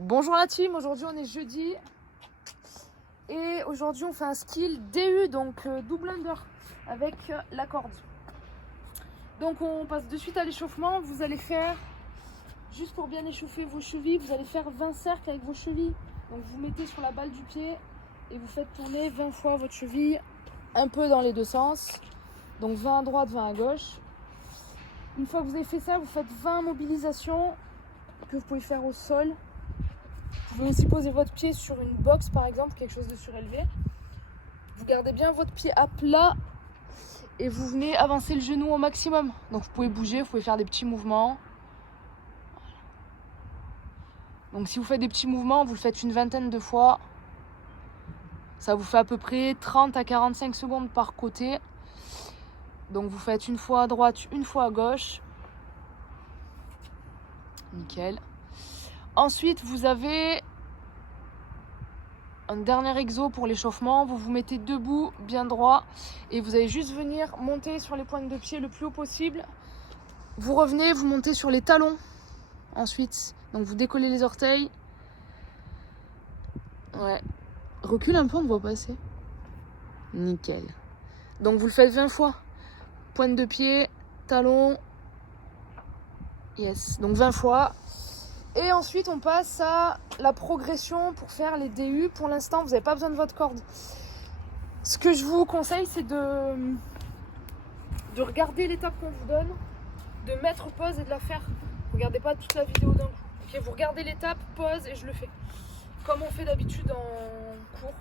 Bonjour la team, aujourd'hui on est jeudi et aujourd'hui on fait un skill DU, donc double under avec la corde. Donc on passe de suite à l'échauffement. Vous allez faire, juste pour bien échauffer vos chevilles, vous allez faire 20 cercles avec vos chevilles. Donc vous mettez sur la balle du pied et vous faites tourner 20 fois votre cheville, un peu dans les deux sens. Donc 20 à droite, 20 à gauche. Une fois que vous avez fait ça, vous faites 20 mobilisations que vous pouvez faire au sol. Vous pouvez aussi poser votre pied sur une box par exemple, quelque chose de surélevé. Vous gardez bien votre pied à plat et vous venez avancer le genou au maximum. Donc vous pouvez bouger, vous pouvez faire des petits mouvements. Donc si vous faites des petits mouvements, vous le faites une vingtaine de fois. Ça vous fait à peu près 30 à 45 secondes par côté. Donc vous faites une fois à droite, une fois à gauche. Nickel. Ensuite, vous avez un dernier exo pour l'échauffement. Vous vous mettez debout, bien droit, et vous allez juste venir monter sur les pointes de pied le plus haut possible. Vous revenez, vous montez sur les talons. Ensuite, donc vous décollez les orteils. Ouais. Recule un peu, on ne voit pas assez. Nickel. Donc vous le faites 20 fois. Pointe de pied, talon. Yes. Donc 20 fois. Et ensuite, on passe à la progression pour faire les DU. Pour l'instant, vous n'avez pas besoin de votre corde. Ce que je vous conseille, c'est de regarder l'étape qu'on vous donne, de mettre pause et de la faire. Regardez pas toute la vidéo d'un coup. Okay, vous regardez l'étape, pause et je le fais. Comme on fait d'habitude en cours.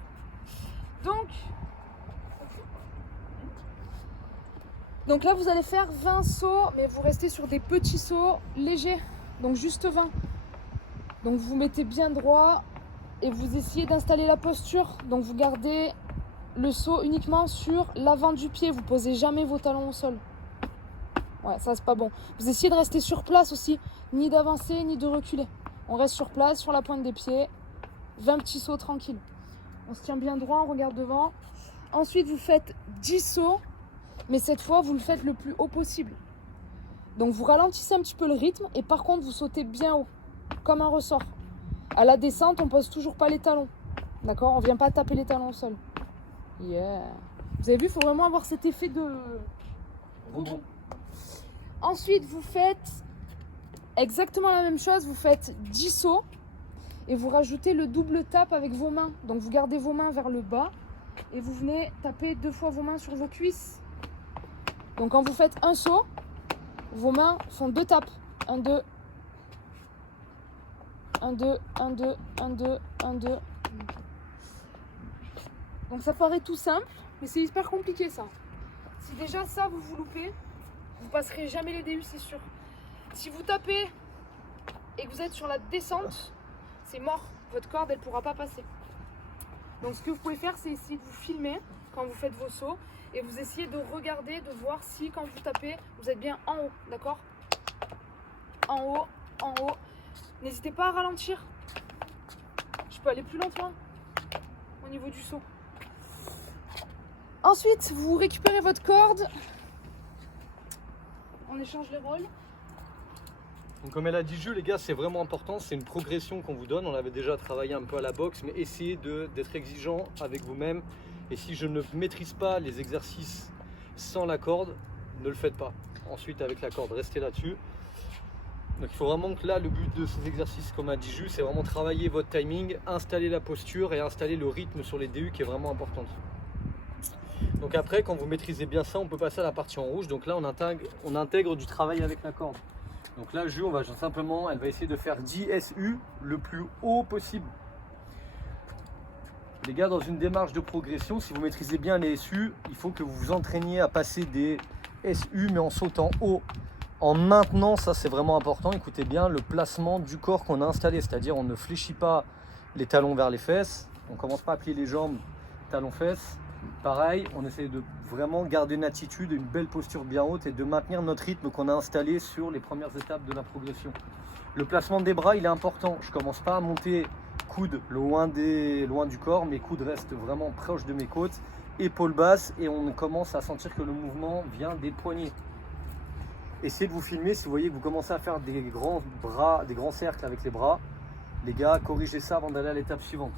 Donc là, vous allez faire 20 sauts, mais vous restez sur des petits sauts légers. Donc juste 20. Donc vous mettez bien droit et vous essayez d'installer la posture. Donc vous gardez le saut uniquement sur l'avant du pied. Vous posez jamais vos talons au sol. Ouais, ça c'est pas bon. Vous essayez de rester sur place aussi. Ni d'avancer, ni de reculer. On reste sur place, sur la pointe des pieds. 20 petits sauts tranquilles. On se tient bien droit, on regarde devant. Ensuite, vous faites 10 sauts. Mais cette fois, vous le faites le plus haut possible. Donc vous ralentissez un petit peu le rythme. Et par contre, vous sautez bien haut. Comme un ressort. À la descente, on pose toujours pas les talons. D'accord? On vient pas taper les talons au sol. Yeah. Vous avez vu, il faut vraiment avoir cet effet de rebond. Ensuite, vous faites exactement la même chose. Vous faites 10 sauts. Et vous rajoutez le double tap avec vos mains. Donc vous gardez vos mains vers le bas. Et vous venez taper 2 fois vos mains sur vos cuisses. Donc quand vous faites un saut, vos mains font 2 tapes. 1, 2. 1, 2, 1, 2, 1, 2, 1, 2. Donc ça paraît tout simple, mais c'est hyper compliqué ça. Si déjà ça vous loupez, vous passerez jamais les DU, c'est sûr. Si vous tapez et que vous êtes sur la descente, c'est mort. Votre corde, elle pourra pas passer. Donc ce que vous pouvez faire, c'est essayer de vous filmer quand vous faites vos sauts et vous essayez de regarder, de voir si quand vous tapez, vous êtes bien en haut, d'accord? En haut, en haut. N'hésitez pas à ralentir. Je peux aller plus lentement au niveau du saut. Ensuite, vous récupérez votre corde. On échange les rôles. Donc comme elle a dit Jules, les gars, c'est vraiment important, c'est une progression qu'on vous donne. On avait déjà travaillé un peu à la boxe, mais essayez d'être exigeant avec vous-même. Et si je ne maîtrise pas les exercices sans la corde, ne le faites pas. Ensuite, avec la corde, restez là-dessus. Donc il faut vraiment que là, le but de ces exercices, comme a dit Jules, c'est vraiment travailler votre timing, installer la posture et installer le rythme sur les DU qui est vraiment importante. Donc après, quand vous maîtrisez bien ça, on peut passer à la partie en rouge. Donc là, on intègre du travail avec la corde. Donc là, Jules, elle va essayer de faire 10 SU le plus haut possible. Les gars, dans une démarche de progression, si vous maîtrisez bien les SU, il faut que vous vous entraîniez à passer des SU, mais en sautant haut. En maintenant, ça c'est vraiment important, écoutez bien, le placement du corps qu'on a installé, c'est-à-dire on ne fléchit pas les talons vers les fesses, on ne commence pas à plier les jambes, talons-fesses. Pareil, on essaie de vraiment garder une attitude, une belle posture bien haute et de maintenir notre rythme qu'on a installé sur les premières étapes de la progression. Le placement des bras, il est important. Je ne commence pas à monter coude loin du corps, mes coudes restent vraiment proches de mes côtes, épaules basses, et on commence à sentir que le mouvement vient des poignets. Essayez de vous filmer si vous voyez que vous commencez à faire des grands cercles avec les bras. Les gars, corrigez ça avant d'aller à l'étape suivante.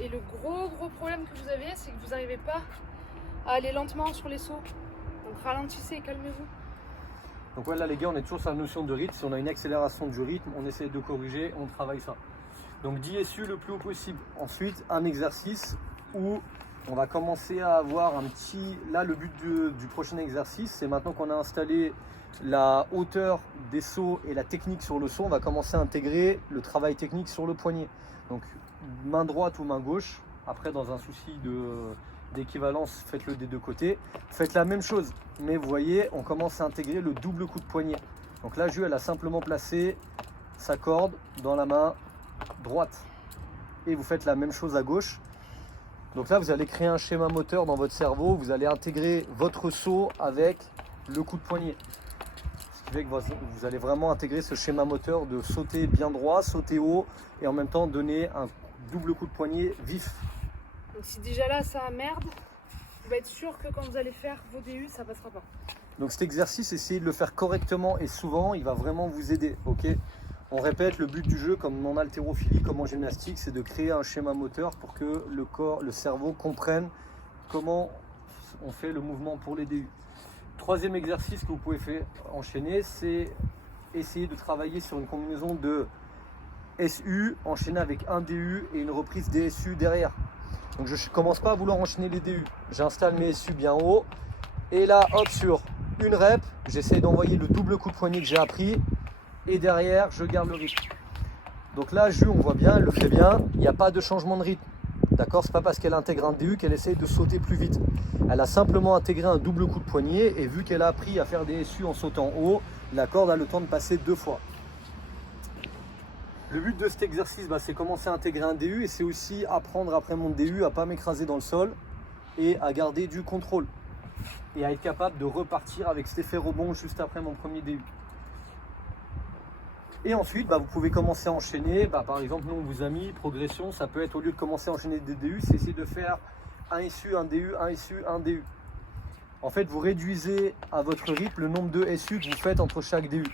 Et le gros problème que vous avez, c'est que vous n'arrivez pas à aller lentement sur les sauts. Donc ralentissez, calmez-vous. Donc voilà les gars, on est toujours sur la notion de rythme. Si on a une accélération du rythme, on essaie de corriger, on travaille ça. Donc 10 SU le plus haut possible. Ensuite, un exercice où on va commencer à avoir un petit... Là, le but du prochain exercice, c'est maintenant qu'on a installé la hauteur des sauts et la technique sur le saut, on va commencer à intégrer le travail technique sur le poignet. Donc main droite ou main gauche. Après, dans un souci d'équivalence, faites-le des deux côtés. Faites la même chose, mais vous voyez, on commence à intégrer le double coup de poignet. Donc là, Jules, elle a simplement placé sa corde dans la main droite. Et vous faites la même chose à gauche. Donc là, vous allez créer un schéma moteur dans votre cerveau. Vous allez intégrer votre saut avec le coup de poignet. Ce qui fait que vous allez vraiment intégrer ce schéma moteur de sauter bien droit, sauter haut et en même temps donner un double coup de poignet vif. Donc si déjà là ça merde, vous pouvez être sûr que quand vous allez faire vos DU, ça passera pas. Donc cet exercice, essayez de le faire correctement et souvent, il va vraiment vous aider. Ok, on répète, le but du jeu, comme en haltérophilie, comme en gymnastique, c'est de créer un schéma moteur pour que le corps, le cerveau comprenne comment on fait le mouvement pour les DU. Troisième exercice que vous pouvez faire enchaîner, c'est essayer de travailler sur une combinaison de SU enchaîné avec un DU et une reprise DSU derrière. Donc je ne commence pas à vouloir enchaîner les DU. J'installe mes SU bien haut et là, hop, sur une rep, j'essaie d'envoyer le double coup de poignet que j'ai appris et derrière, je garde le rythme. Donc là, Jules, on voit bien, elle le fait bien, il n'y a pas de changement de rythme. D'accord, c'est pas parce qu'elle intègre un DU qu'elle essaye de sauter plus vite. Elle a simplement intégré un double coup de poignet et vu qu'elle a appris à faire des SU en sautant haut, la corde a le temps de passer 2 fois. Le but de cet exercice, c'est commencer à intégrer un DU et c'est aussi apprendre après mon DU à ne pas m'écraser dans le sol et à garder du contrôle et à être capable de repartir avec cet effet rebond juste après mon premier DU. Et ensuite, vous pouvez commencer à enchaîner. Par exemple, nous, on vous a mis progression. Ça peut être, au lieu de commencer à enchaîner des DU, c'est essayer de faire un SU, un DU, un SU, un DU. En fait, vous réduisez à votre rythme le nombre de SU que vous faites entre chaque DU.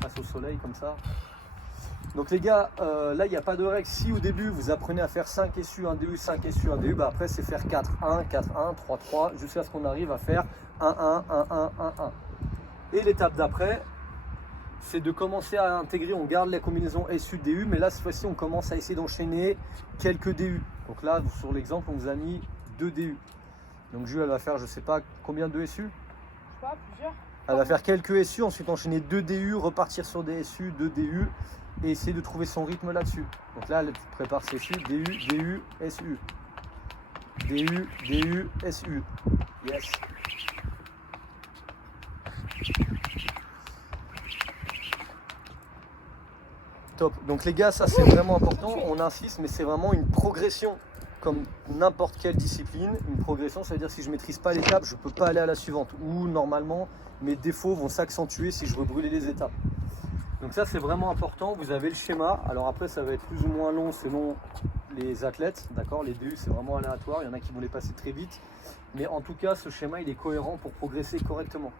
Face au soleil, comme ça. Donc les gars, là il n'y a pas de règle. Si au début vous apprenez à faire 5 SU, 1 DU, 5 SU, 1 DU, après c'est faire 4, 1, 4, 1, 3, 3, jusqu'à ce qu'on arrive à faire 1, 1, 1, 1, 1, 1. Et l'étape d'après, c'est de commencer à intégrer, on garde la combinaison SU, DU, mais là cette fois-ci on commence à essayer d'enchaîner quelques DU. Donc là, sur l'exemple, on vous a mis 2 DU. Donc Jules, elle va faire, je sais pas combien de SU. Je sais pas, plusieurs. Elle va faire quelques SU, ensuite enchaîner 2 DU, repartir sur des SU, 2 DU. Et essayer de trouver son rythme là-dessus. Donc là, elle prépare ses SU, DU, DU, SU. DU, DU, SU. Yes. Top. Donc les gars, ça c'est vraiment important. On insiste, mais c'est vraiment une progression. Comme n'importe quelle discipline, une progression, ça veut dire si je ne maîtrise pas l'étape, je ne peux pas aller à la suivante. Ou normalement, mes défauts vont s'accentuer si je veux brûler les étapes. Donc ça c'est vraiment important, vous avez le schéma, alors après ça va être plus ou moins long selon les athlètes, d'accord, les DU c'est vraiment aléatoire, il y en a qui vont les passer très vite, mais en tout cas ce schéma il est cohérent pour progresser correctement.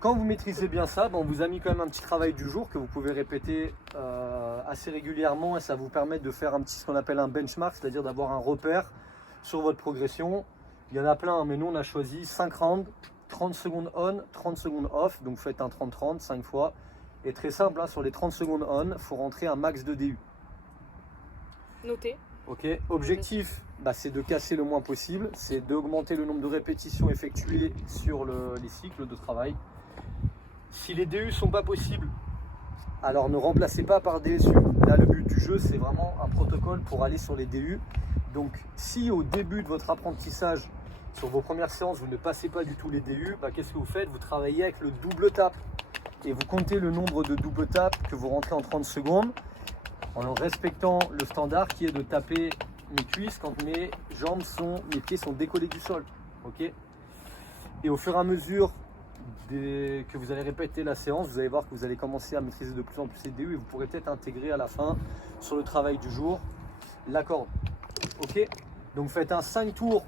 Quand vous maîtrisez bien ça, on vous a mis quand même un petit travail du jour que vous pouvez répéter assez régulièrement et ça vous permet de faire ce qu'on appelle un benchmark, c'est-à-dire d'avoir un repère sur votre progression. Il y en a plein, mais nous on a choisi 5 rounds, 30 secondes on, 30 secondes off, donc faites un 30-30, 5 fois. Et très simple, sur les 30 secondes on, il faut rentrer un max de DU. Notez. Ok, objectif, c'est de casser le moins possible, c'est d'augmenter le nombre de répétitions effectuées sur les cycles de travail. Si les DU ne sont pas possibles, alors ne remplacez pas par DSU. Là, le but du jeu, c'est vraiment un protocole pour aller sur les DU. Donc, si au début de votre apprentissage, sur vos premières séances, vous ne passez pas du tout les DU, qu'est-ce que vous faites? Vous travaillez avec le double tap. Et vous comptez le nombre de double tap que vous rentrez en 30 secondes en respectant le standard qui est de taper mes cuisses quand mes pieds sont décollés du sol. Okay, et au fur et à mesure que vous allez répéter la séance, vous allez voir que vous allez commencer à maîtriser de plus en plus les DU et vous pourrez peut-être intégrer à la fin, sur le travail du jour, la corde. Ok, donc faites un 5 tours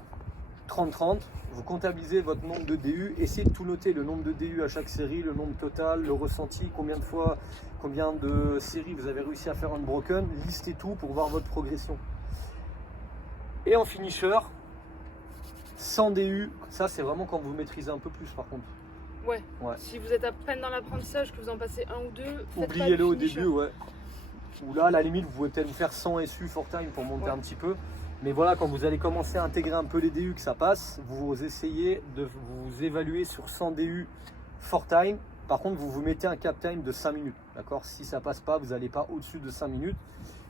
30-30, vous comptabilisez votre nombre de DU, essayez de tout noter, le nombre de DU à chaque série, le nombre total, le ressenti, combien de fois, combien de séries vous avez réussi à faire unbroken, listez tout pour voir votre progression. Et en finisher, 100 DU, ça c'est vraiment quand vous maîtrisez un peu plus par contre. Ouais. Ouais. Si vous êtes à peine dans l'apprentissage, que vous en passez un ou deux, oubliez-le au début, ouais. Ou là, à la limite, vous pouvez peut-être vous faire 100 SU for time pour monter un petit peu. Mais voilà, quand vous allez commencer à intégrer un peu les DU, que ça passe, vous essayez de vous évaluer sur 100 DU for time. Par contre, vous vous mettez un cap time de 5 minutes. D'accord? Si ça passe pas, vous n'allez pas au-dessus de 5 minutes.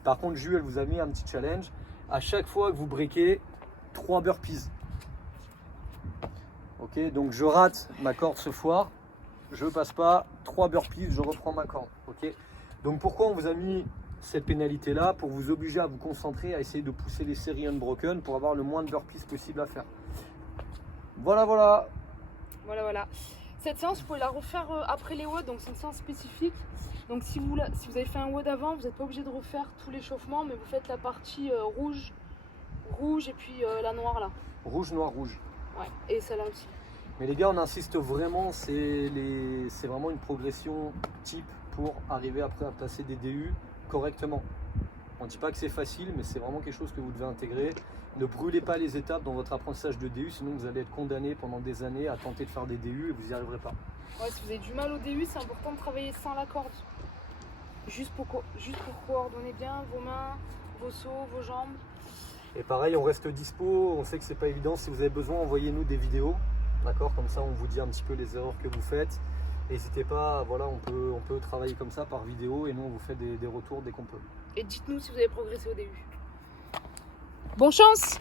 Par contre, Jules, elle vous a mis un petit challenge. À chaque fois que vous breakez, 3 burpees. Ok, donc je rate ma corde ce soir. Je passe pas, 3 burpees, je reprends ma corde. Ok. Donc pourquoi on vous a mis cette pénalité là? Pour vous obliger à vous concentrer, à essayer de pousser les séries unbroken pour avoir le moins de burpees possible à faire. Voilà, voilà. Voilà. Cette séance, vous pouvez la refaire après les WOD, donc c'est une séance spécifique. Donc si vous avez fait un WOD avant, vous n'êtes pas obligé de refaire tout l'échauffement, mais vous faites la partie rouge et puis la noire là. Rouge, noir, rouge. Ouais, et celle-là aussi. Mais les gars, on insiste vraiment, c'est vraiment une progression type pour arriver après à passer des DU correctement. On ne dit pas que c'est facile, mais c'est vraiment quelque chose que vous devez intégrer. Ne brûlez pas les étapes dans votre apprentissage de DU, sinon vous allez être condamné pendant des années à tenter de faire des DU et vous n'y arriverez pas. Ouais, si vous avez du mal au DU, c'est important de travailler sans la corde. Juste pour coordonner bien vos mains, vos sauts, vos jambes. Et pareil, on reste dispo, on sait que c'est pas évident. Si vous avez besoin, envoyez-nous des vidéos. D'accord, comme ça on vous dit un petit peu les erreurs que vous faites. N'hésitez pas, voilà, on peut travailler comme ça par vidéo et nous on vous fait des retours dès qu'on peut. Et dites-nous si vous avez progressé au début. Bonne chance!